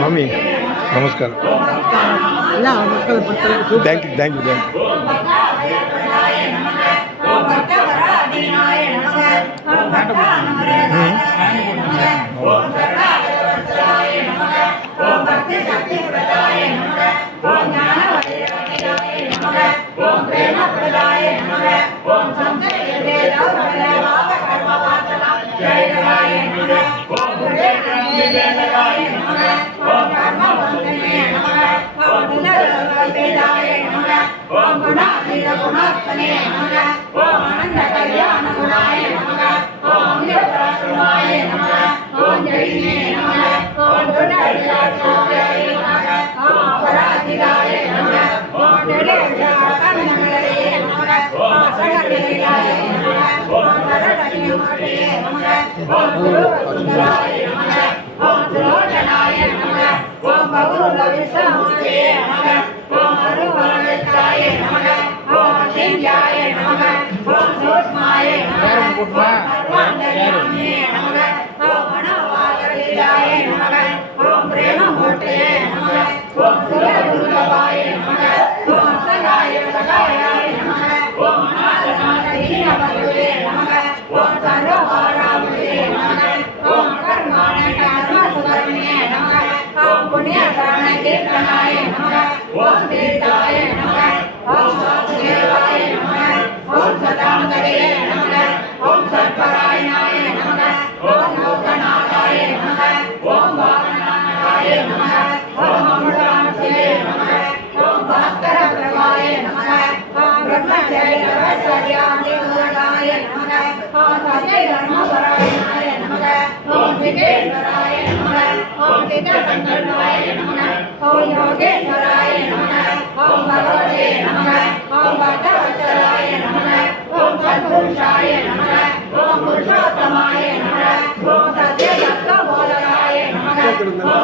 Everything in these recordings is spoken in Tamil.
మమ్మీ నమస్కారం thank you thank you thank you ஓம் ஓம் பகுருள்ள விஸ்வமூர்த்தியே நமக ஓம் அருள்வாழ்த்தாயே நமக ஓம் சிங்காய நமக ஓம் சூட்மாய நமக ஓம் பர்வாந்தரே நமக ஓம் மனோவாகலிதாய நமக ஓம் பிரேமமூர்த்தயே நமக ஓம் சுரகுருகவாய நமக ஓம் சகாய சகாய ஓம் சத்ய தர்மபராயணாய நமக ஓம் விஜயேஸ்வராய நமக ஓம் சித்த சங்கல்பாய நமக ஓம் யோகேஸ்வராய நமக புருஷோத்தமாய நமக ஓம் சத்ய நமக ஓம்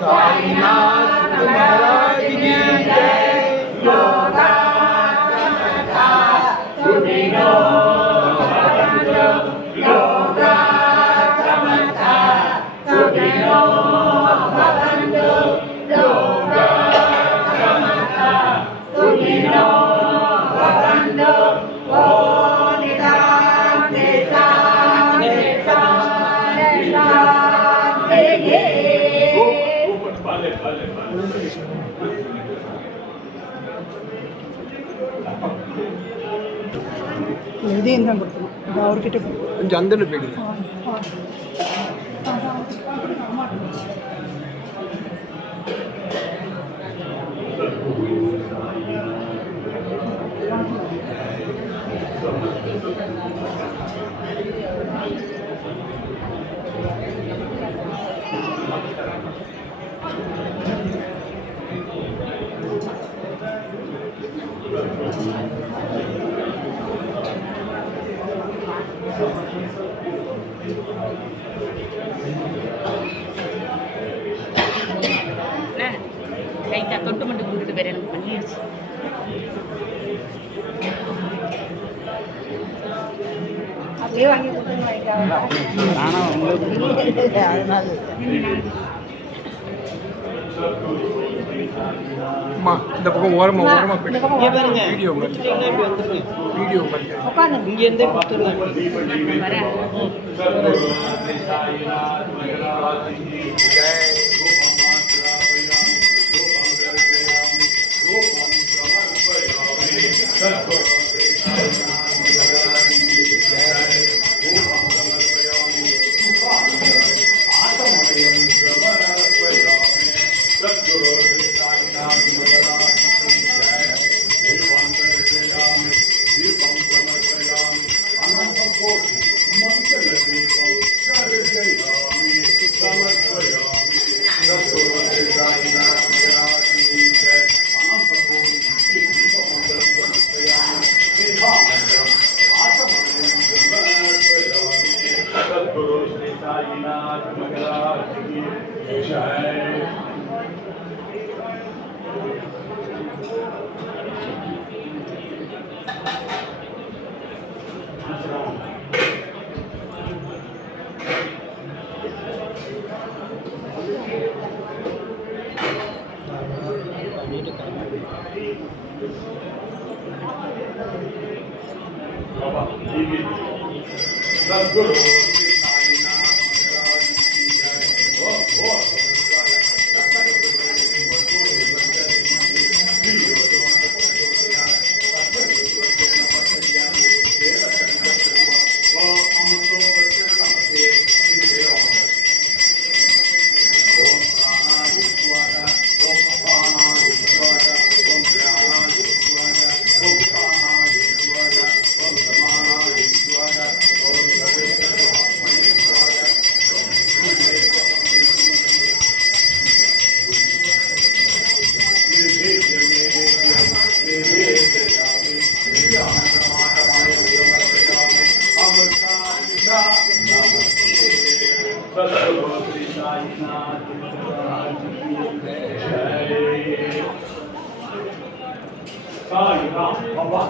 Swaminatha இதயம் தான் கொடுக்கணும். அது அவர்கிட்ட கொஞ்சம் அந்த Thank you. லைட்டாக தொட்டு மட்டும் கொடுத்துட்டு வேற எனக்கு பண்ணிடுச்சு அப்படியே வாங்கி கொடுத்துருங்க அதனால. அம்மா இந்த பக்கம் ஓரமா ஓரமா போயிட்டு இங்கே பாருங்க. வீடியோ வீடியோ உட்காந்து இங்கேருந்தே கொடுத்துடலாம் नाथ मंगलाज की जय That's good. 看一看，好吧。